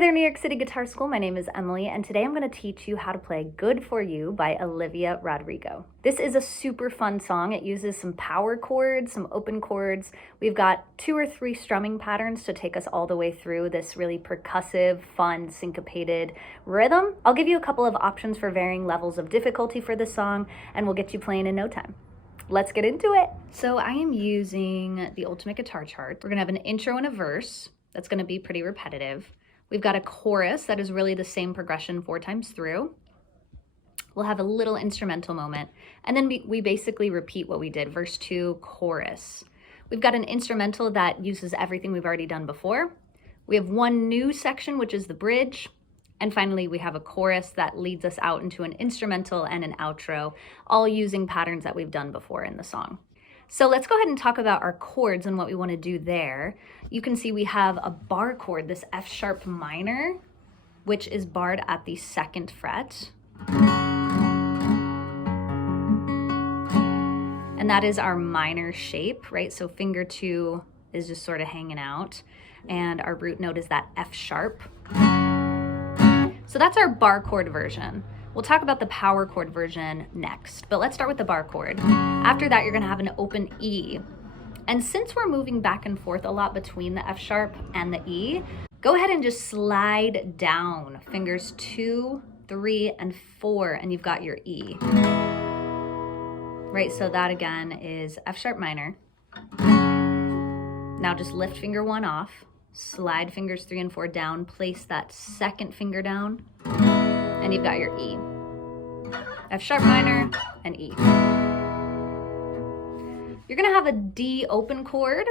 Hey there, New York City Guitar School. My name is Emily, and today I'm going to teach you how to play Good For You by Olivia Rodrigo. This is a super fun song. It uses some power chords, some open chords. We've got 2 or 3 strumming patterns to take us all the way through this really percussive, fun, syncopated rhythm. I'll give you a couple of options for varying levels of difficulty for this song, and we'll get you playing in no time. Let's get into it. So I am using the Ultimate Guitar Chart. We're going to have an intro and a verse. That's going to be pretty repetitive. We've got a chorus that is really the same progression 4 times through. We'll have a little instrumental moment, and then we basically repeat what we did, verse 2, chorus. We've got an instrumental that uses everything we've already done before. We have one new section, which is the bridge. And finally, we have a chorus that leads us out into an instrumental and an outro, all using patterns that we've done before in the song. So let's go ahead and talk about our chords and what we want to do there. You can see we have a bar chord, this F sharp minor, which is barred at the 2nd fret. And that is our minor shape, right? So finger 2 is just sort of hanging out, and our root note is that F sharp. So that's our bar chord version. We'll talk about the power chord version next, but let's start with the bar chord. After that, you're gonna have an open E. And since we're moving back and forth a lot between the F sharp and the E, go ahead and just slide down fingers 2, 3, and 4, and you've got your E. Right, so that again is F sharp minor. Now just lift finger 1 off, slide fingers 3 and 4 down, place that 2nd finger down, and you've got your E. F sharp minor and E. You're gonna have a D open chord.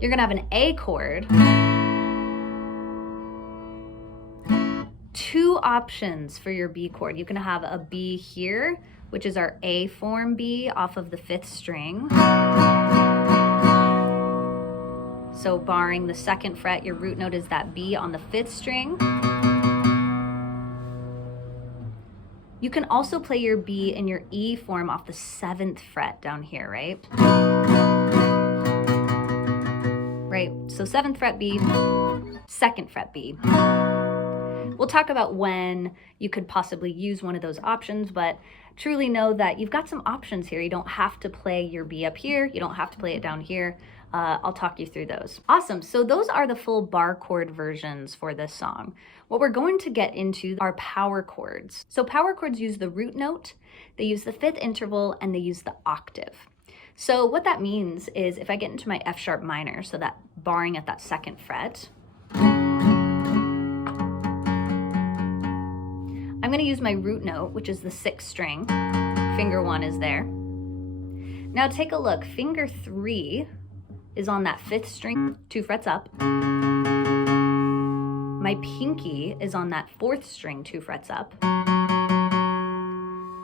You're gonna have an A chord. 2 options for your B chord. You can have a B here, which is our A form B off of the 5th string. So barring the 2nd fret, your root note is that B on the 5th string. You can also play your B in your E form off the 7th fret down here, right? Right, so 7th fret B, 2nd fret B. We'll talk about when you could possibly use one of those options, but truly know that you've got some options here. You don't have to play your B up here. You don't have to play it down here. I'll talk you through those. Awesome, so those are the full bar chord versions for this song. What we're going to get into are power chords. So power chords use the root note, they use the 5th interval, and they use the octave. So what that means is if I get into my F sharp minor, so that barring at that 2nd fret, I'm gonna use my root note, which is the 6th string. Finger 1 is there. Now take a look, finger 3 is on that 5th string, 2 frets up. My pinky is on that 4th string, 2 frets up.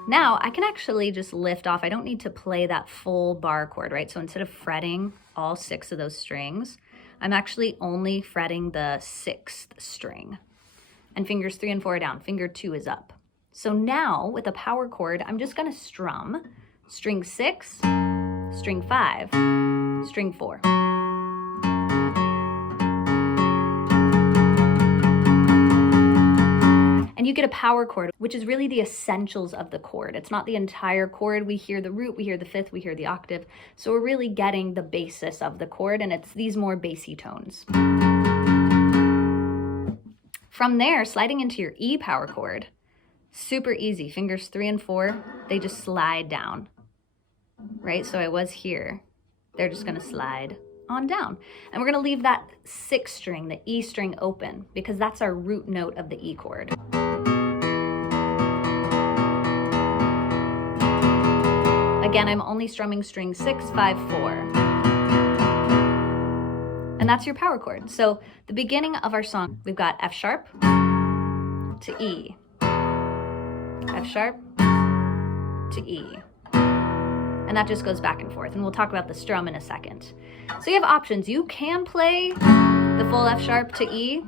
Now I can actually just lift off. I don't need to play that full bar chord, right? So instead of fretting all 6 of those strings, I'm actually only fretting the 6th string. And fingers 3 and 4 are down, finger 2 is up. So now with a power chord, I'm just gonna strum string 6, string 5, string 4. And you get a power chord, which is really the essentials of the chord. It's not the entire chord. We hear the root, we hear the 5th, we hear the octave. So we're really getting the basis of the chord, and it's these more bassy tones. From there, sliding into your E power chord, super easy. Fingers 3 and 4, they just slide down, right? So I was here. They're just gonna slide on down. And we're gonna leave that 6th string, the E string, open because that's our root note of the E chord. Again, I'm only strumming string 6, 5, 4. And that's your power chord. So the beginning of our song, we've got F sharp to E, F sharp to E. And that just goes back and forth. And we'll talk about the strum in a second. So you have options. You can play the full F sharp to E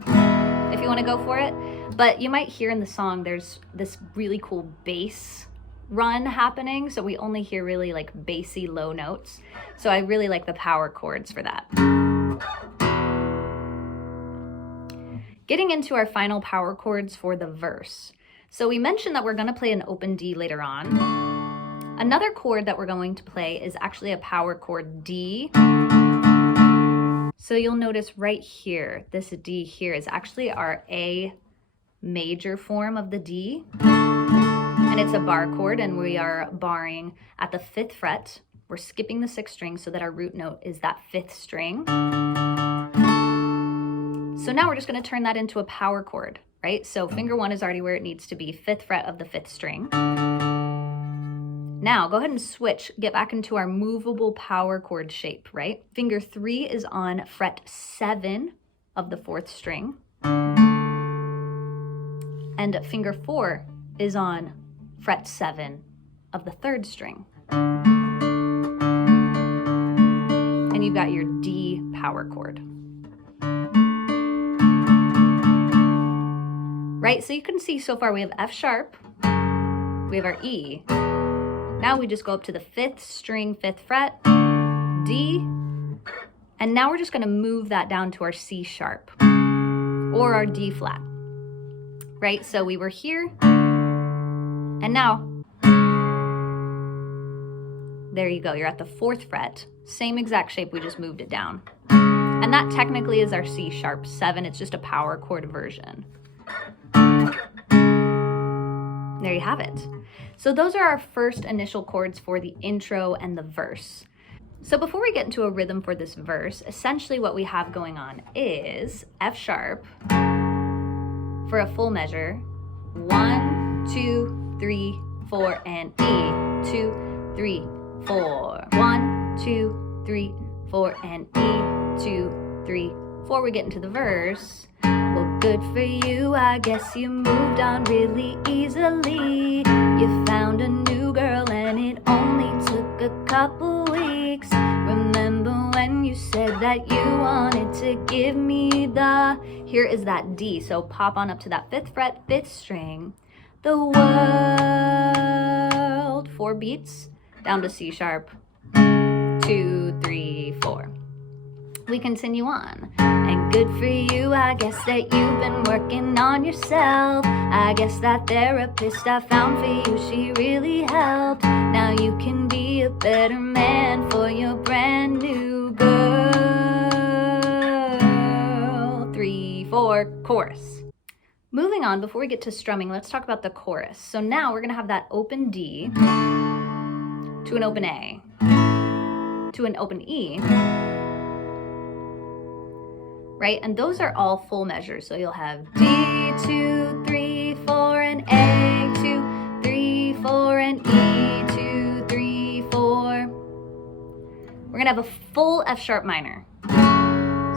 if you want to go for it. But you might hear in the song there's this really cool bass run happening, so we only hear really like bassy low notes. So I really like the power chords for that. Getting into our final power chords for the verse. So we mentioned that we're going to play an open D later on. Another chord that we're going to play is actually a power chord D. So you'll notice right here, this D here is actually our A major form of the D. And it's a bar chord, and we are barring at the 5th fret. We're skipping the 6th string so that our root note is that 5th string. So now we're just going to turn that into a power chord, right? So finger 1 is already where it needs to be, 5th fret of the 5th string. Now go ahead and switch, get back into our movable power chord shape, right? Finger 3 is on fret 7 of the 4th string. And finger 4 is on fret 7 of the 3rd string. And you've got your D power chord. Right, so you can see so far we have F sharp, we have our E. Now we just go up to the 5th string, 5th fret, D, and now we're just gonna move that down to our C sharp or our D flat, right? So we were here, and now, there you go, you're at the 4th fret, same exact shape, we just moved it down. And that technically is our C sharp 7, it's just a power chord version. There you have it. So those are our first initial chords for the intro and the verse. So before we get into a rhythm for this verse, essentially what we have going on is F sharp for a full measure, 1, 2, 3, 4, and E, 2, 3, 4. 1, 2, 3, 4, and E, 2, 3, 4. We get into the verse. Well, good for you, I guess you moved on really easily. You found a new girl and it only took a couple weeks. Remember when you said that you wanted to give me the... Here is that D, so pop on up to that 5th fret, 5th string. The world, 4 beats, down to C sharp, 2, 3, 4. We continue on. And good for you, I guess that you've been working on yourself. I guess that therapist I found for you, she really helped. Now you can be a better man for your brand new girl. 3, 4, chorus. Moving on, before we get to strumming, let's talk about the chorus. So now we're gonna have that open D to an open A to an open E, right? And those are all full measures. So you'll have D, 2, 3, 4, and A, 2, 3, 4, and E, 2, 3, 4. We're gonna have a full F sharp minor.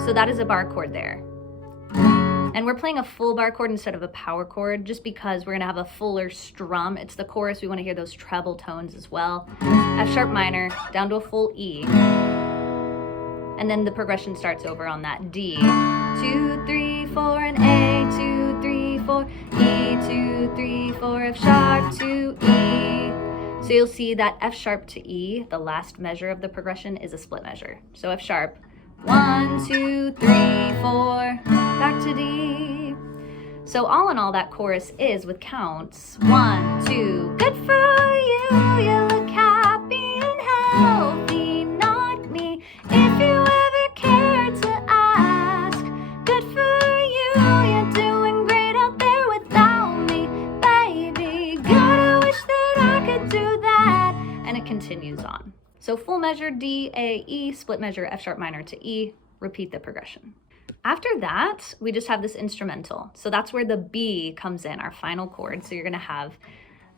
So that is a bar chord there. And we're playing a full bar chord instead of a power chord just because we're gonna have a fuller strum. It's the chorus, we wanna hear those treble tones as well. F sharp minor, down to a full E. And then the progression starts over on that D. 2, 3, 4, and A, 2, 3, 4, E, 2, 3, 4, F sharp to E. So you'll see that F sharp to E, the last measure of the progression, is a split measure. So F sharp, 1, 2, 3, 4, back to D. So all in all, that chorus is with counts 1, 2, good for you, you look happy and healthy, not me. If you ever cared to ask, good for you, you're doing great out there without me, baby. God, I wish that I could do that. And it continues on. So full measure D, A, E, split measure F sharp minor to E, repeat the progression. After that, we just have this instrumental. So that's where the B comes in, our final chord. So you're gonna have,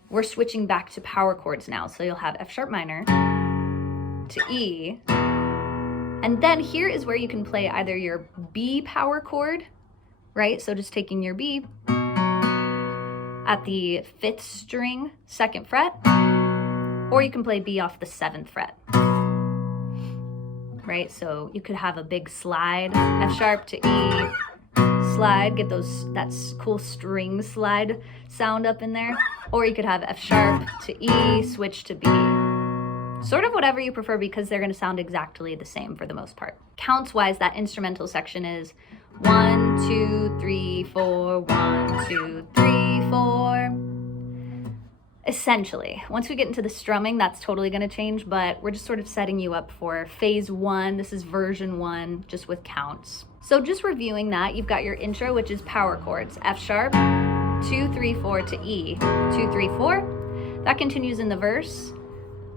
we're switching back to power chords now. So you'll have F sharp minor to E. And then here is where you can play either your B power chord, right? So just taking your B at the 5th string, 2nd fret, or you can play B off the 7th fret. Right, so you could have a big slide, F sharp to E, slide, get that cool string slide sound up in there. Or you could have F sharp to E, switch to B. Sort of whatever you prefer, because they're going to sound exactly the same for the most part. Counts wise, that instrumental section is 1, 2, 3, 4, 1, 2, 3, 4. Essentially, once we get into the strumming, that's totally going to change, but we're just sort of setting you up for phase 1. This is version 1, just with counts. So just reviewing that, you've got your intro, which is power chords. F sharp, 2, 3, 4 to E, 2, 3, 4. That continues in the verse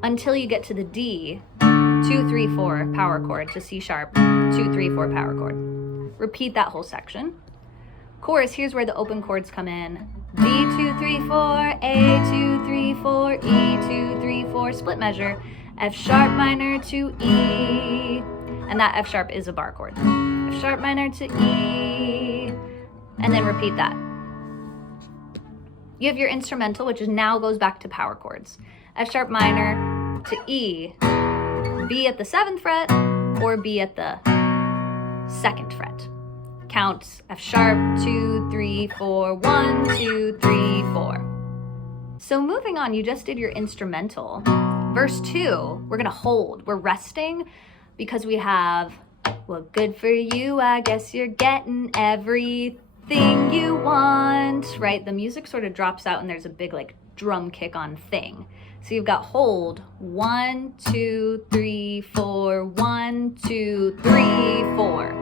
until you get to the D, 2, 3, 4 power chord to C sharp, 2, 3, 4 power chord. Repeat that whole section. Chorus, here's where the open chords come in. D, 2, 3, 4, A, 2, 3, 4, E, 2, 3, 4, split measure, F sharp minor to E, and that F sharp is a bar chord. F sharp minor to E, and then repeat that. You have your instrumental, which now goes back to power chords. F sharp minor to E, B at the 7th fret, or B at the 2nd fret. Counts F sharp, 2, 3, 4, 1, 2, 3, 4. So moving on, you just did your instrumental. Verse 2, we're gonna hold. We're resting because we have, well, good for you, I guess you're getting everything you want, right? The music sort of drops out and there's a big like drum kick on thing. So you've got hold, 1, 2, 3, 4, 1, 2, 3, 4.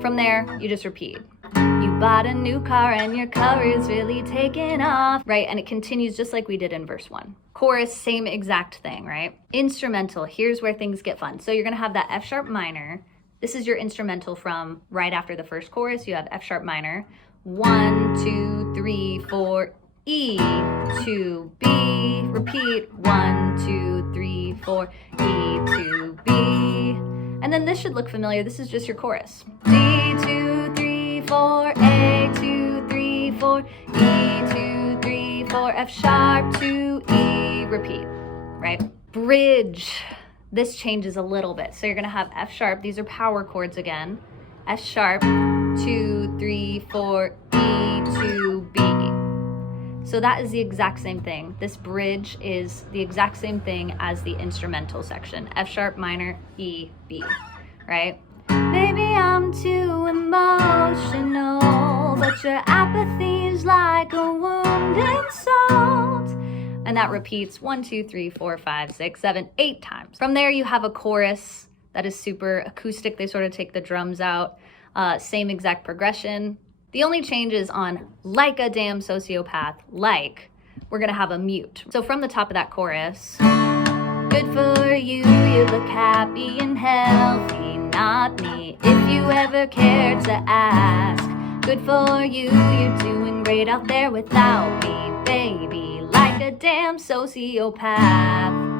From there, you just repeat. You bought a new car and your color is really taking off, right? And it continues just like we did in verse 1. Chorus, same exact thing, right? Instrumental, here's where things get fun. So you're gonna have that F sharp minor. This is your instrumental from right after the first chorus. You have F sharp minor, 1, 2, 3, 4, E to B, repeat, 1, 2, 3, 4, E to B. And then this should look familiar. This is just your chorus. D, 2, 3, 4, A, 2, 3, 4, E, 2, 3, 4, F sharp to E, repeat, right? Bridge, this changes a little bit. So you're gonna have F sharp, these are power chords again. F sharp, 2, 3, 4, E to B. So that is the exact same thing. This bridge is the exact same thing as the instrumental section. F sharp minor, E, B, right? Maybe I'm too emotional, but your apathy is like a wounded salt. And that repeats 1, 2, 3, 4, 5, 6, 7, 8 times. From there you have a chorus that is super acoustic. They sort of take the drums out. Same exact progression. The only change is on like a damn sociopath, like, we're gonna have a mute. So from the top of that chorus, good for you, you look happy and healthy, not me, if you ever cared to ask. Good for you, you're doing great out there without me, baby, like a damn sociopath.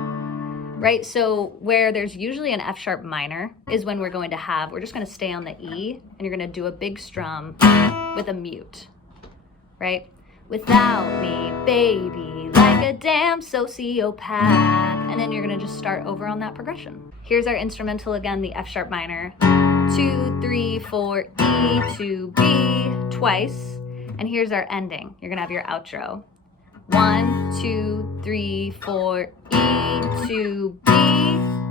Right, so where there's usually an F sharp minor is when we're going to have, we're just gonna stay on the E, and you're gonna do a big strum with a mute, right? Without me, baby, like a damn sociopath. And then you're gonna just start over on that progression. Here's our instrumental again, the F sharp minor, 2, 3, 4, E to B, twice. And here's our ending. You're gonna have your outro. 1, 2, 3, 4, E to B,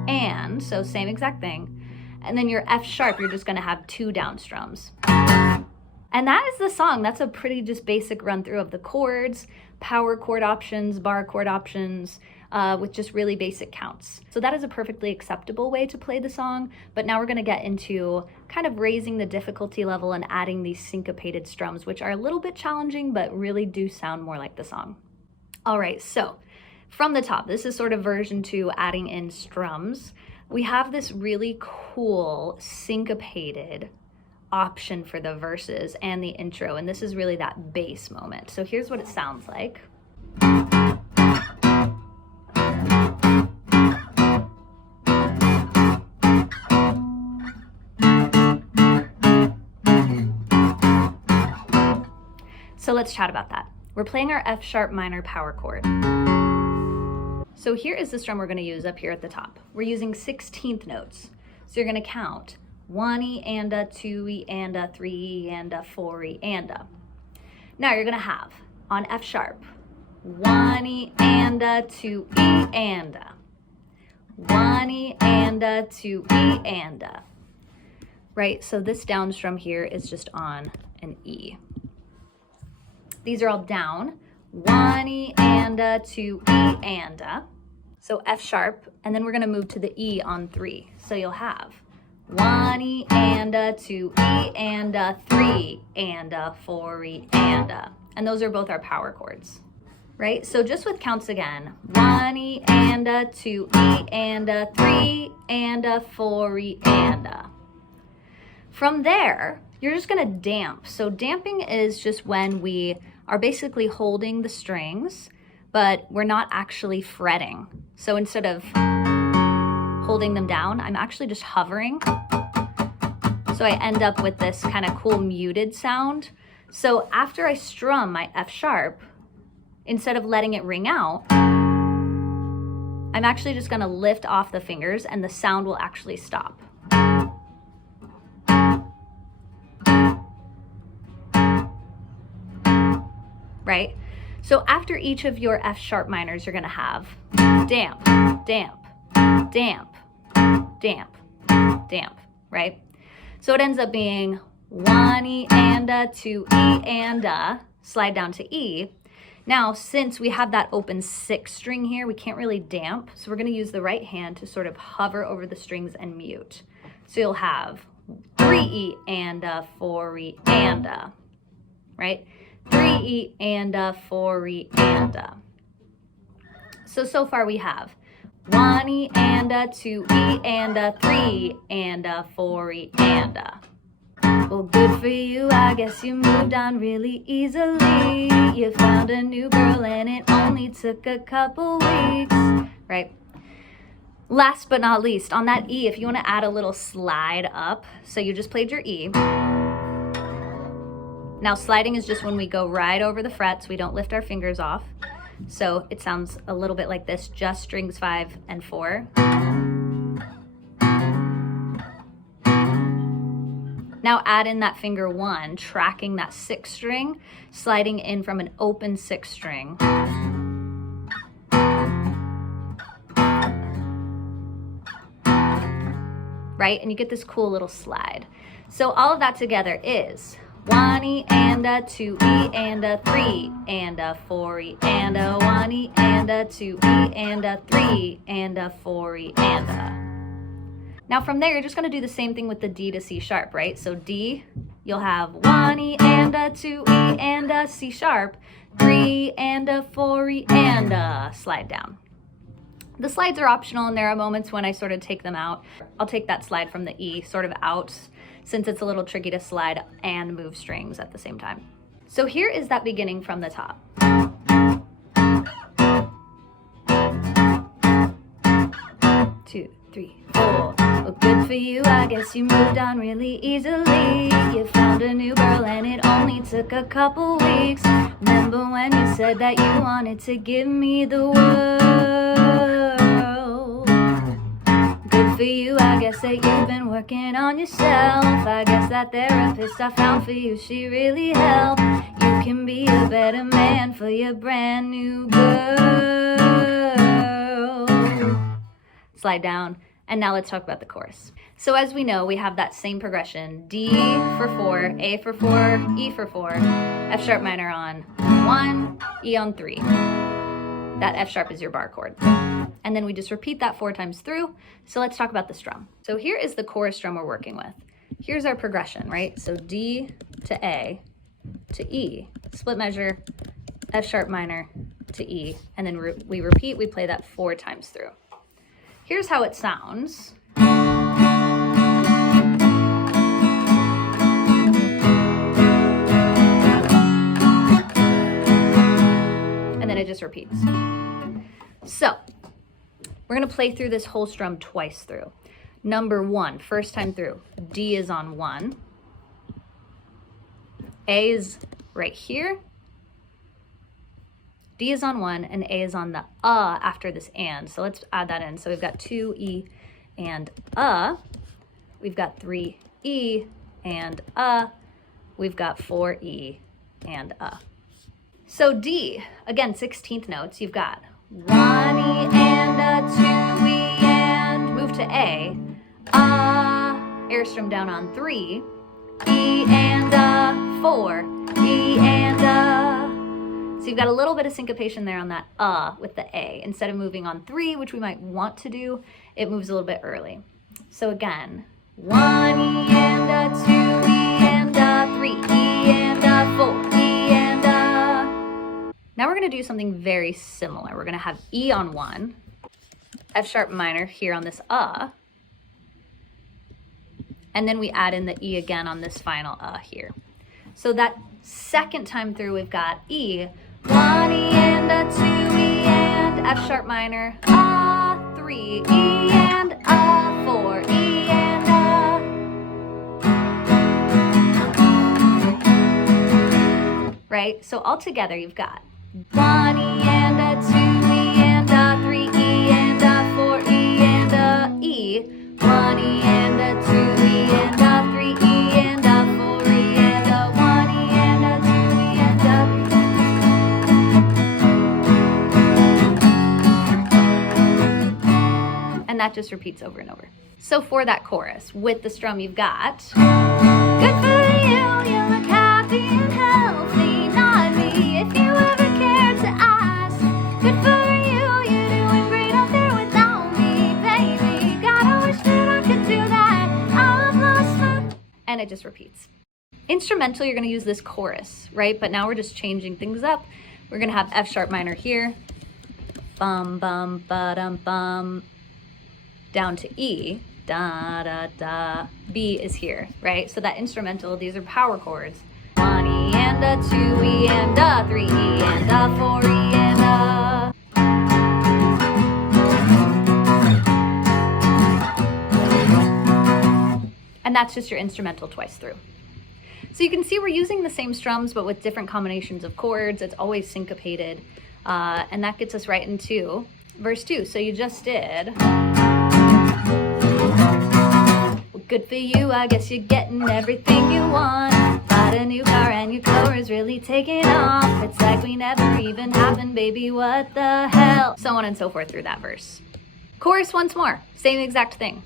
and, so same exact thing. And then your F sharp, you're just gonna have 2 down strums. And that is the song. That's a pretty just basic run through of the chords, power chord options, bar chord options, with just really basic counts. So that is a perfectly acceptable way to play the song, but now we're gonna get into kind of raising the difficulty level and adding these syncopated strums, which are a little bit challenging, but really do sound more like the song. All right, so from the top, this is sort of version 2, adding in strums. We have this really cool syncopated option for the verses and the intro, and this is really that bass moment. So here's what it sounds like. So let's chat about that. We're playing our F sharp minor power chord. So here is the strum we're gonna use up here at the top. We're using 16th notes. So you're gonna count 1 E and a, 2 E and a, 3 E and a, 4 E and a. Now you're gonna have on F sharp, 1 E and a, 2 E and a, 1 E and a, 2 E and a. Right, so this down strum here is just on an E. These are all down, 1 E and a, 2 E and a. So F sharp, and then we're gonna move to the E on 3. So you'll have 1 E and a, 2 E and a, 3 and a, 4 E and a. And those are both our power chords, right? So just with counts again, 1 E and a, 2 E and a, 3 and a, 4 E and a. From there, you're just gonna damp. So damping is just when we are basically holding the strings, but we're not actually fretting. So instead of holding them down, I'm actually just hovering. So I end up with this kind of cool muted sound. So after I strum my F sharp, instead of letting it ring out, I'm actually just gonna lift off the fingers and the sound will actually stop. Right? So after each of your F sharp minors, you're gonna have damp, damp, damp, damp, damp, right? So it ends up being 1 E and a, 2 E and a, slide down to E. Now, since we have that open 6th string here, we can't really damp, so we're gonna use the right hand to sort of hover over the strings and mute. So you'll have 3 E and a, 4 E and a, right? 3 E and a, 4 E and a. So far we have 1 E and a, 2 E and a, 3 and a, 4 E and a. Well, good for you, I guess you moved on really easily. You found a new girl and it only took a couple weeks, right? Last but not least, on that E, if you want to add a little slide up, so you just played your E. Now sliding is just when we go right over the frets, we don't lift our fingers off. So it sounds a little bit like this, just strings 5 and 4. Now add in that finger 1, tracking that 6th string, sliding in from an open 6th string. Right, and you get this cool little slide. So all of that together is 1 E and a, 2 E and a, 3 and a, 4 E and a, 1 E and a, 2 E and a, 3 and a, 4 E and a. Now from there, you're just gonna do the same thing with the D to C sharp, right? So D, you'll have 1 E and a, 2 E and a, C sharp, 3 and a, 4 E and a, slide down. The slides are optional, and there are moments when I sort of take them out. I'll take that slide from the E sort of out, since it's a little tricky to slide and move strings at the same time. So here is that beginning from the top. 2, 3, 4. Well, good for you, I guess you moved on really easily. You found a new girl and it only took a couple weeks. Remember when you said that you wanted to give me the world? Good for you, I guess that you've been working on yourself. I guess that therapist I found for you, she really helped. You can be a better man for your brand new girl. Slide down. And now let's talk about the chorus. So as we know, we have that same progression. D for 4, A for 4, E for 4, F sharp minor on 1, E on 3. That F sharp is your bar chord. And then we just repeat that 4 times through. So let's talk about the strum. So here is the chorus strum we're working with. Here's our progression, right? So D to A to E, split measure, F sharp minor to E, and then we repeat, we play that 4 times through. Here's how it sounds. And then it just repeats. So we're gonna play through this whole strum twice through. Number 1, first time through, D is on 1. A is right here. D is on 1 and A is on the after this and. So let's add that in. So we've got 2 E and we've got 3 E and we've got 4 E and So D, again, 16th notes, you've got 1 E and a 2 E and move to A, air strum down on 3, E and 4, E and So you've got a little bit of syncopation there on that with the A. Instead of moving on 3, which we might want to do, it moves a little bit early. So again, 1 E and a 2 E and 3 E and 4 E and Now we're going to do something very similar. We're going to have E on 1, F sharp minor here on this and then we add in the E again on this final here. So that second time through, we've got E, 1 E and a 2 E and F sharp minor, 3 E and 4 E and right? So all together you've got 1 E and a 2 E and 3 E and 4 E and E, 1 E and a 2 E and 3 E and 4 E and 1 E and a 2 E and and that just repeats over and over. So for that chorus, with the strum you've got, good for you, you look happy and healthy, not me, if you ever cared to ask. Good for you, you're doing great out there without me, baby. God, I wish that I could do that. I've lost my... And it just repeats. Instrumental, you're going to use this chorus, right? But now we're just changing things up. We're going to have F sharp minor here, bum, bum, ba-dum, bum, down to E, da, da, da. B is here, right? So that instrumental, these are power chords. 1 E and a 2 E and a 3 E and a 4 E and a. And that's just your instrumental twice through. So you can see we're using the same strums, but with different combinations of chords. It's always syncopated. And that gets us right into verse 2. So you just did... Good for you, I guess you're getting everything you want. Bought a new car and your car is really taking off. It's like we never even happened, baby, what the hell? So on and so forth through that verse. Chorus once more, same exact thing.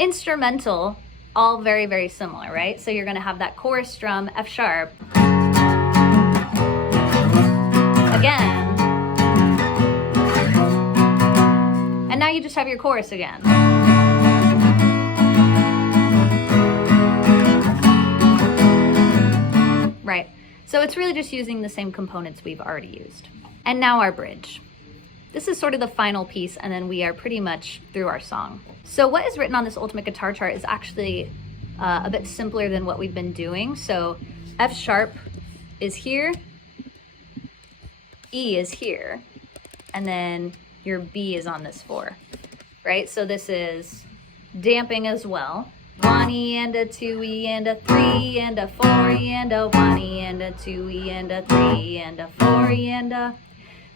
Instrumental, all very, very similar, right? So you're gonna have that chorus strum, F sharp. Again. And now you just have your chorus again. Right, so it's really just using the same components we've already used. And now our bridge. This is sort of the final piece, and then we are pretty much through our song. So what is written on this Ultimate Guitar Chart is actually a bit simpler than what we've been doing. So F sharp is here, E is here, and then your B is on this 4, right? So this is damping as well. 1 E and a 2 E and a 3 and a 4 E and a 1 E and a 2 E and a 3 and a 4 E and a.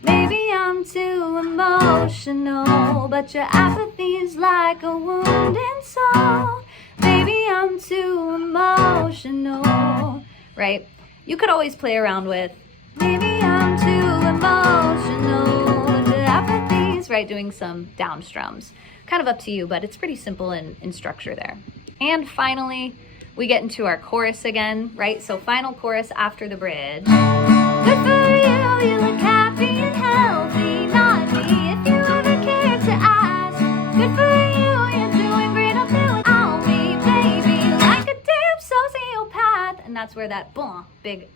Maybe I'm too emotional, but your apathy's like a wounded soul. Maybe I'm too emotional, right? You could always play around with, maybe I'm too emotional, but your apathy's, right? Doing some down strums. Kind of up to you, but it's pretty simple in structure there. And finally, we get into our chorus again, right? So final chorus after the bridge. Good for you, you look happy and healthy, not me, if you ever cared to ask. Good for you, you're doing great up there without me, baby, like a damn sociopath. And that's where that boom, big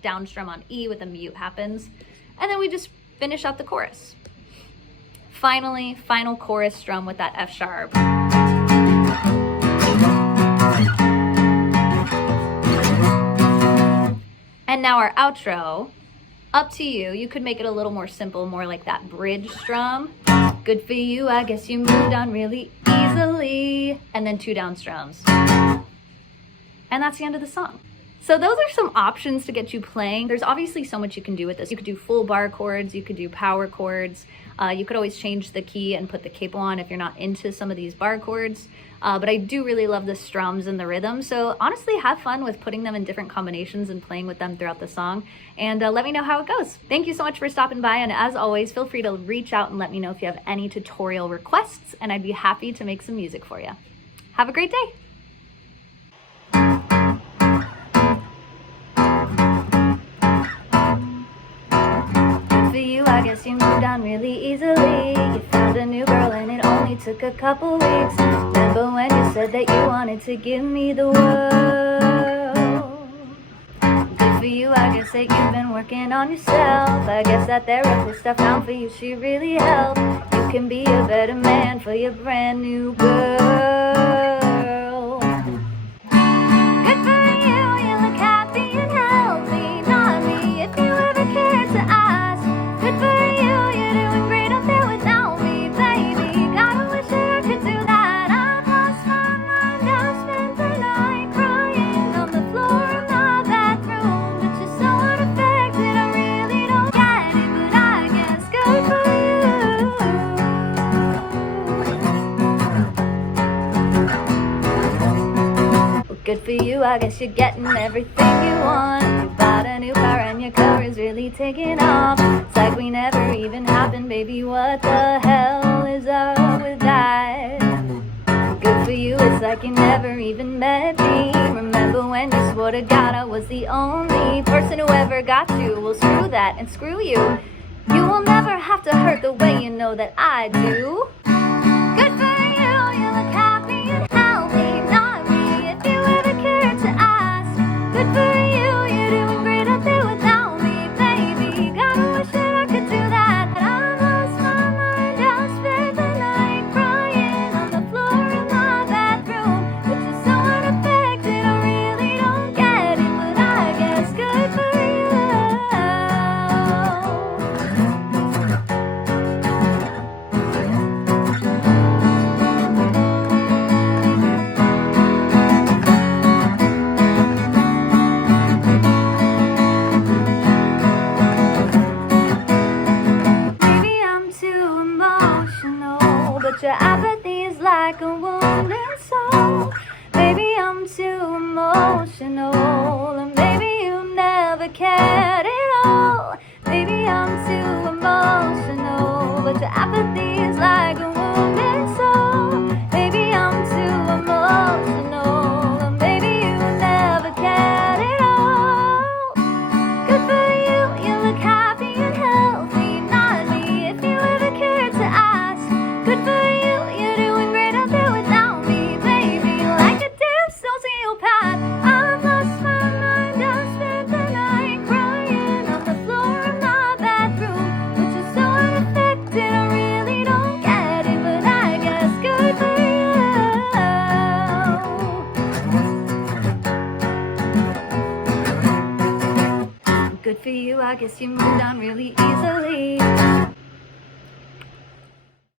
down strum on E with a mute happens. And then we just finish out the chorus. Finally, final chorus strum with that F sharp. And now our outro, up to you. You could make it a little more simple, more like that bridge strum. Good for you, I guess you moved on really easily. And then 2 down strums. And that's the end of the song. So those are some options to get you playing. There's obviously so much you can do with this. You could do full bar chords, you could do power chords. You could always change the key and put the capo on if you're not into some of these bar chords. But I do really love the strums and the rhythm. So honestly, have fun with putting them in different combinations and playing with them throughout the song. And let me know how it goes. Thank you so much for stopping by. And as always, feel free to reach out and let me know if you have any tutorial requests, and I'd be happy to make some music for you. Have a great day. I guess you moved on really easily. You found a new girl and it only took a couple weeks. Remember when you said that you wanted to give me the world? Good for you, I guess that you've been working on yourself. I guess that therapist I found for you, she really helped. You can be a better man for your brand new girl. Good for you, you look happy and healthy. Not me, if you ever cared to ask. Good for you, you're doing great up there without me, baby. Gotta wish I could do that. I've lost my mind, I've spent the night crying on the floor of my bathroom. But you're so unaffected, I really don't get it. But I guess good for you. Well, good for you, I guess you're getting everything you want. You bought a new car and your car is really taking off. It's like we never even happened, baby. What the hell is up with that? Good for you, it's like you never even met me. Remember when you swore to God I was the only person who ever got you? Well, screw that and screw you. You will never have to hurt the way you know that I do. Good for you, you look happy and healthy. Not me, if you ever cared to ask. Good for you, you're doing great up there without me, baby. Gotta wish that I could do that. But I lost my mind, I spent the night crying on the floor in my bathroom. Which is so unaffected, I really don't get it. But I guess good for but your apathy is like a wounded soul. Maybe I'm too emotional, and maybe you never cared at all. Maybe I'm too emotional, but your apathy is like a wounded soul. Maybe I'm too emotional, and maybe you never cared at all. Good for you, you look happy and healthy. Not me, if you ever cared to ask. Good for you, you're doing great up there without me, baby. Like a damn sociopath, I've lost my mind. I spent the night crying on the floor of my bathroom. Which is so unaffected, I really don't get it. But I guess good for you. Good for you, I guess you moved on really easily.